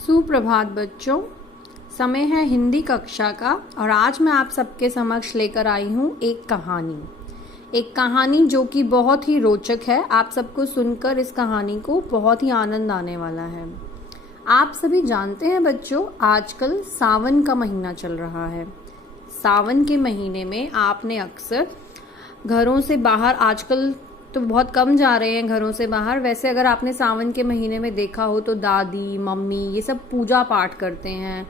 सुप्रभात बच्चों। समय है हिंदी कक्षा का और आज मैं आप सबके समक्ष लेकर आई हूँ एक कहानी जो कि बहुत ही रोचक है। आप सबको सुनकर इस कहानी को बहुत ही आनंद आने वाला है। आप सभी जानते हैं बच्चों, आजकल सावन का महीना चल रहा है। सावन के महीने में आपने अक्सर घरों से बाहर, आजकल तो बहुत कम जा रहे हैं घरों से बाहर, वैसे अगर आपने सावन के महीने में देखा हो तो दादी मम्मी ये सब पूजा पाठ करते हैं,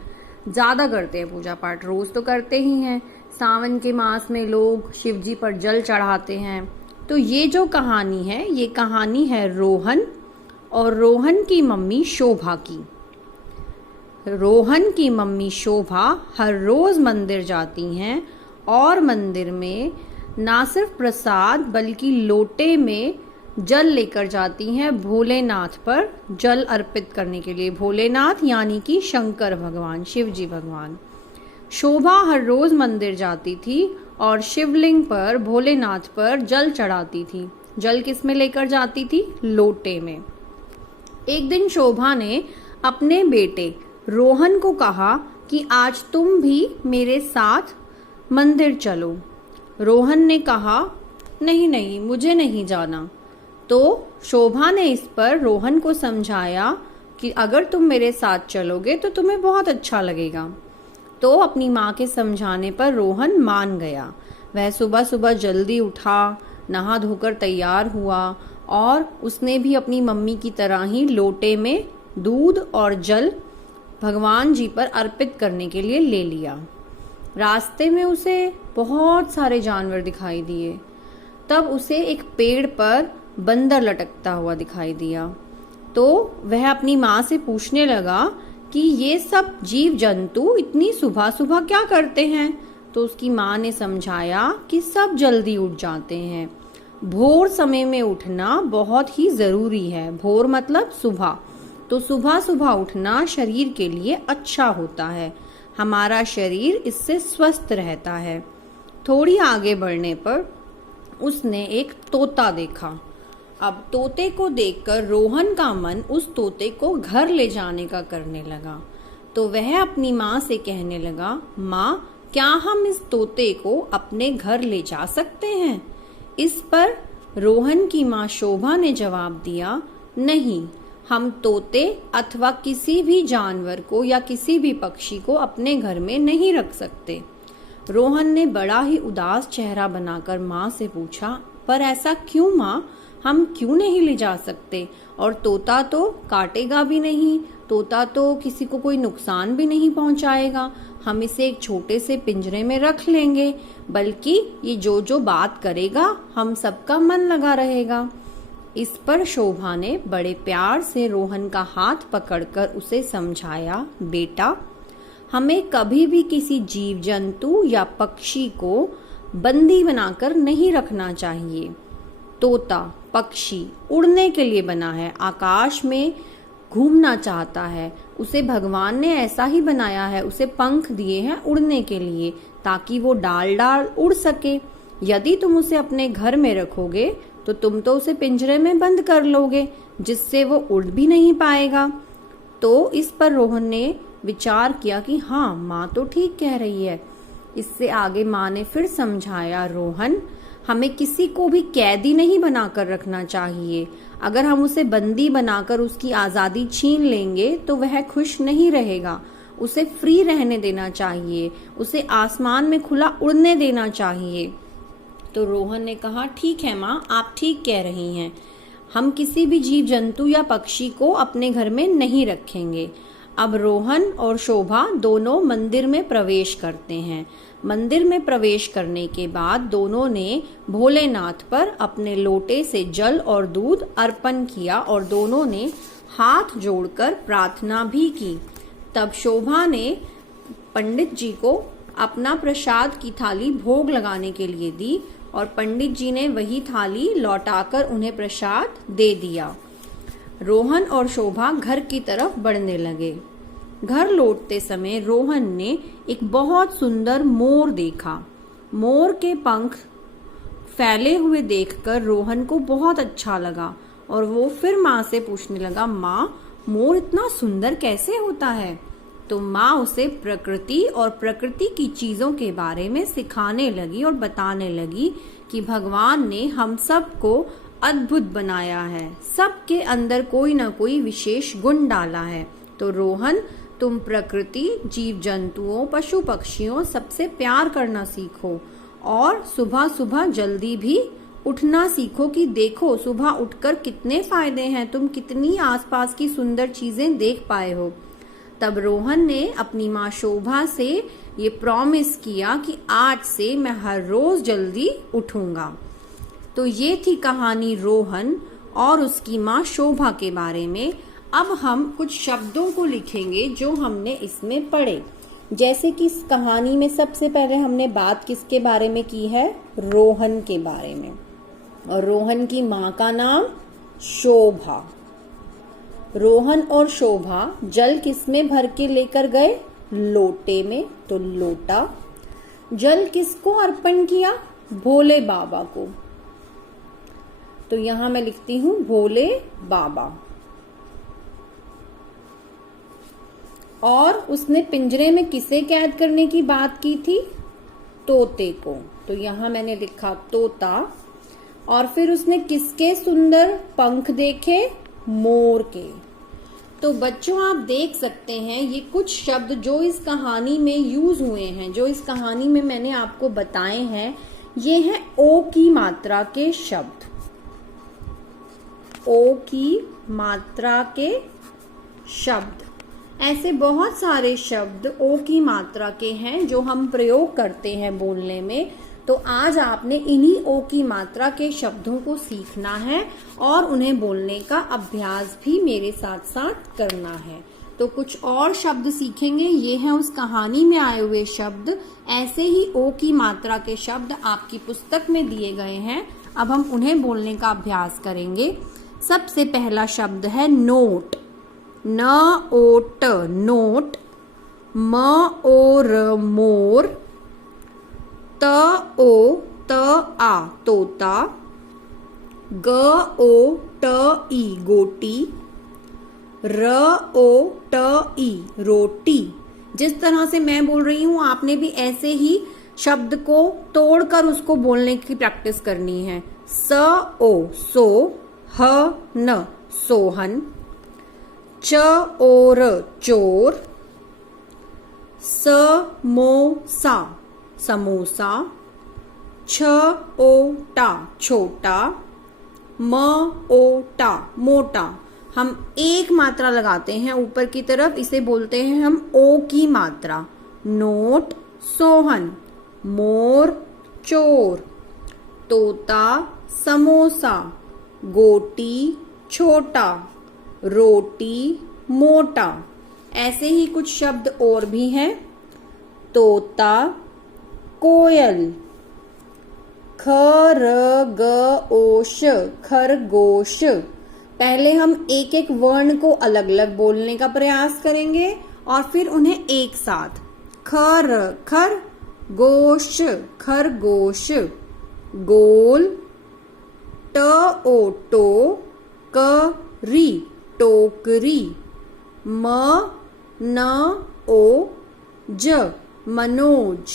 ज़्यादा करते हैं पूजा पाठ, रोज़ तो करते ही हैं। सावन के मास में लोग शिव जी पर जल चढ़ाते हैं। तो ये जो कहानी है, ये कहानी है रोहन और रोहन की मम्मी शोभा की। रोहन की मम्मी शोभा हर रोज़ मंदिर जाती हैं और मंदिर में ना सिर्फ प्रसाद बल्कि लोटे में जल लेकर जाती हैं भोलेनाथ पर जल अर्पित करने के लिए। भोलेनाथ यानी कि शंकर भगवान, शिव जी भगवान। शोभा हर रोज मंदिर जाती थी और शिवलिंग पर, भोलेनाथ पर जल चढ़ाती थी। जल किस में लेकर जाती थी? लोटे में। एक दिन शोभा ने अपने बेटे रोहन को कहा कि आज तुम भी मेरे साथ मंदिर चलो। रोहन ने कहा नहीं नहीं, मुझे नहीं जाना। तो शोभा ने इस पर रोहन को समझाया कि अगर तुम मेरे साथ चलोगे तो तुम्हें बहुत अच्छा लगेगा। तो अपनी माँ के समझाने पर रोहन मान गया। वह सुबह सुबह जल्दी उठा, नहा धोकर तैयार हुआ और उसने भी अपनी मम्मी की तरह ही लोटे में दूध और जल भगवान जी पर अर्पित करने के लिए ले लिया। रास्ते में उसे बहुत सारे जानवर दिखाई दिए। तब उसे एक पेड़ पर बंदर लटकता हुआ दिखाई दिया। तो वह अपनी माँ से पूछने लगा कि ये सब जीव जंतु इतनी सुबह सुबह क्या करते हैं? तो उसकी माँ ने समझाया कि सब जल्दी उठ जाते हैं। भोर समय में उठना बहुत ही जरूरी है। भोर मतलब सुबह। तो सुबह सुबह उठना शरीर के लिए अच्छा होता है। हमारा शरीर इससे स्वस्थ रहता है। थोड़ी आगे बढ़ने पर उसने एक तोता देखा। अब तोते को देखकर रोहन का मन उस तोते को घर ले जाने का करने लगा। तो वह अपनी माँ से कहने लगा, माँ क्या हम इस तोते को अपने घर ले जा सकते हैं? इस पर रोहन की माँ शोभा ने जवाब दिया, नहीं, हम तोते अथवा किसी भी जानवर को या किसी भी पक्षी को अपने घर में नहीं रख सकते। रोहन ने बड़ा ही उदास चेहरा बनाकर माँ से पूछा, पर ऐसा क्यों माँ? हम क्यों नहीं ले जा सकते? और तोता तो काटेगा भी नहीं, तोता तो किसी को कोई नुकसान भी नहीं पहुंचाएगा। हम इसे एक छोटे से पिंजरे में रख लेंगे, बल्कि ये जो जो बात करेगा हम सबका मन लगा रहेगा। इस पर शोभा ने बड़े प्यार से रोहन का हाथ पकड़कर उसे समझाया, बेटा हमें कभी भी किसी जीव जंतु या पक्षी को बंदी बनाकर नहीं रखना चाहिए। तोता पक्षी उड़ने के लिए बना है, आकाश में घूमना चाहता है। उसे भगवान ने ऐसा ही बनाया है, उसे पंख दिए हैं उड़ने के लिए, ताकि वो डाल डाल उड़ सके। यदि तुम उसे अपने घर में रखोगे तो तुम तो उसे पिंजरे में बंद कर लोगे, जिससे वो उड़ भी नहीं पाएगा। तो इस पर रोहन ने विचार किया कि हाँ, माँ तो ठीक कह रही है। इससे आगे माँ ने फिर समझाया, रोहन हमें किसी को भी कैदी नहीं बनाकर रखना चाहिए। अगर हम उसे बंदी बनाकर उसकी आज़ादी छीन लेंगे तो वह खुश नहीं रहेगा। उसे फ्री रहने देना चाहिए, उसे आसमान में खुला उड़ने देना चाहिए। तो रोहन ने कहा, ठीक है माँ, आप ठीक कह रही हैं। हम किसी भी जीव जंतु या पक्षी को अपने घर में नहीं रखेंगे। अब रोहन और शोभा दोनों मंदिर में प्रवेश करते हैं। मंदिर में प्रवेश करने के बाद दोनों ने भोलेनाथ पर अपने लोटे से जल और दूध अर्पण किया और दोनों ने हाथ जोड़कर प्रार्थना भी की। तब शोभा ने पंडित जी को अपना प्रसाद की थाली भोग लगाने के लिए दी और पंडित जी ने वही थाली लौटाकर उन्हें प्रसाद दे दिया। रोहन और शोभा घर की तरफ बढ़ने लगे। घर लौटते समय रोहन ने एक बहुत सुंदर मोर देखा। मोर के पंख फैले हुए देखकर रोहन को बहुत अच्छा लगा और वो फिर माँ से पूछने लगा, माँ मोर इतना सुंदर कैसे होता है? तो माँ उसे प्रकृति और प्रकृति की चीजों के बारे में सिखाने लगी और बताने लगी कि भगवान ने हम सबको अद्भुत बनाया है, सबके अंदर कोई ना कोई विशेष गुण डाला है। तो रोहन, तुम प्रकृति, जीव जंतुओं, पशु पक्षियों सबसे प्यार करना सीखो और सुबह सुबह जल्दी भी उठना सीखो कि देखो सुबह उठकर कितने फायदे हैं, तुम कितनी आसपास की सुंदर चीजें देख पाए हो। तब रोहन ने अपनी माँ शोभा से ये प्रॉमिस किया कि आज से मैं हर रोज जल्दी उठूंगा। तो ये थी कहानी रोहन और उसकी माँ शोभा के बारे में। अब हम कुछ शब्दों को लिखेंगे जो हमने इसमें पढ़े। जैसे कि इस कहानी में सबसे पहले हमने बात किसके बारे में की है? रोहन के बारे में। और रोहन की माँ का नाम शोभा। रोहन और शोभा जल किसमें भर के लेकर गए? लोटे में। तो लोटा। जल किसको अर्पण किया? भोले बाबा को। तो यहां मैं लिखती हूं भोले बाबा। और उसने पिंजरे में किसे कैद करने की बात की थी? तोते को। तो यहां मैंने लिखा तोता। और फिर उसने किसके सुंदर पंख देखे? मोर के। तो बच्चों आप देख सकते हैं ये कुछ शब्द जो इस कहानी में यूज हुए हैं, जो इस कहानी में मैंने आपको बताए हैं, ये हैं ओ की मात्रा के शब्द। ओ की मात्रा के शब्द। ऐसे बहुत सारे शब्द ओ की मात्रा के हैं जो हम प्रयोग करते हैं बोलने में। तो आज आपने इन्हीं ओ की मात्रा के शब्दों को सीखना है और उन्हें बोलने का अभ्यास भी मेरे साथ साथ करना है। तो कुछ और शब्द सीखेंगे। ये हैं उस कहानी में आए हुए शब्द। ऐसे ही ओ की मात्रा के शब्द आपकी पुस्तक में दिए गए हैं। अब हम उन्हें बोलने का अभ्यास करेंगे। सबसे पहला शब्द है नोट। न ओट नोट। म ओ र मोर। त ओ त आ तोता। ग ओ ट ई गोटी। र ओ ट ई रोटी। जिस तरह से मैं बोल रही हूं आपने भी ऐसे ही शब्द को तोड़कर उसको बोलने की प्रैक्टिस करनी है। स ओ सो। ह न सोहन। च ओ र चोर। स मो सा समोसा। छ ओ टा छोटा। म ओ टा मोटा। हम एक मात्रा लगाते हैं ऊपर की तरफ, इसे बोलते हैं हम ओ की मात्रा। नोट सोहन। मोर चोर। तोता समोसा। गोटी छोटा। रोटी मोटा। ऐसे ही कुछ शब्द और भी हैं। तोता कोयल। ख र ग ओश खरगोश। पहले हम एक एक वर्ण को अलग अलग बोलने का प्रयास करेंगे और फिर उन्हें एक साथ। खर खर गोश खरगोश। गोल। ट ओ टो करी टोकरी। म न ओ ज मनोज।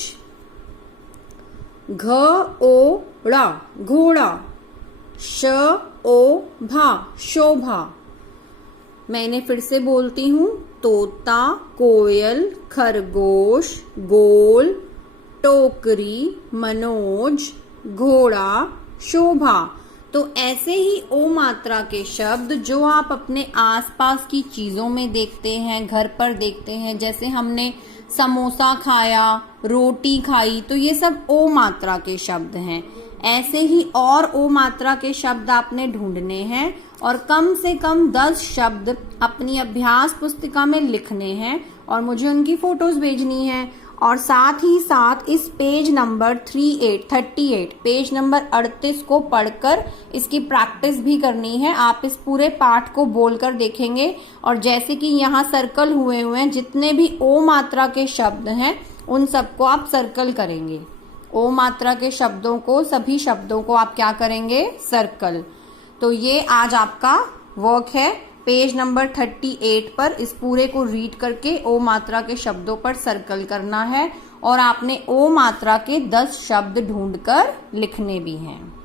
घ ओ ड़ा घोड़ा। श ओ भा शोभा। मैंने फिर से बोलती हूँ। तोता कोयल खरगोश गोल टोकरी मनोज घोड़ा शोभा। तो ऐसे ही ओ मात्रा के शब्द जो आप अपने आसपास की चीजों में देखते हैं, घर पर देखते हैं, जैसे हमने समोसा खाया, रोटी खाई, तो ये सब ओ मात्रा के शब्द हैं। ऐसे ही और ओ मात्रा के शब्द आपने ढूंढने हैं और कम से कम 10 शब्द अपनी अभ्यास पुस्तिका में लिखने हैं और मुझे उनकी फोटोज भेजनी है। और साथ ही साथ इस पेज नंबर 38 पेज नंबर 38 को पढ़कर इसकी प्रैक्टिस भी करनी है। आप इस पूरे पाठ को बोलकर देखेंगे और जैसे कि यहाँ सर्कल हुए हैं, जितने भी ओ मात्रा के शब्द हैं उन सबको आप सर्कल करेंगे। ओ मात्रा के शब्दों को, सभी शब्दों को आप क्या करेंगे? सर्कल। तो ये आज आपका वर्क है। पेज नंबर 38 पर इस पूरे को रीड करके ओ मात्रा के शब्दों पर सर्कल करना है और आपने ओ मात्रा के 10 शब्द ढूंढकर लिखने भी हैं।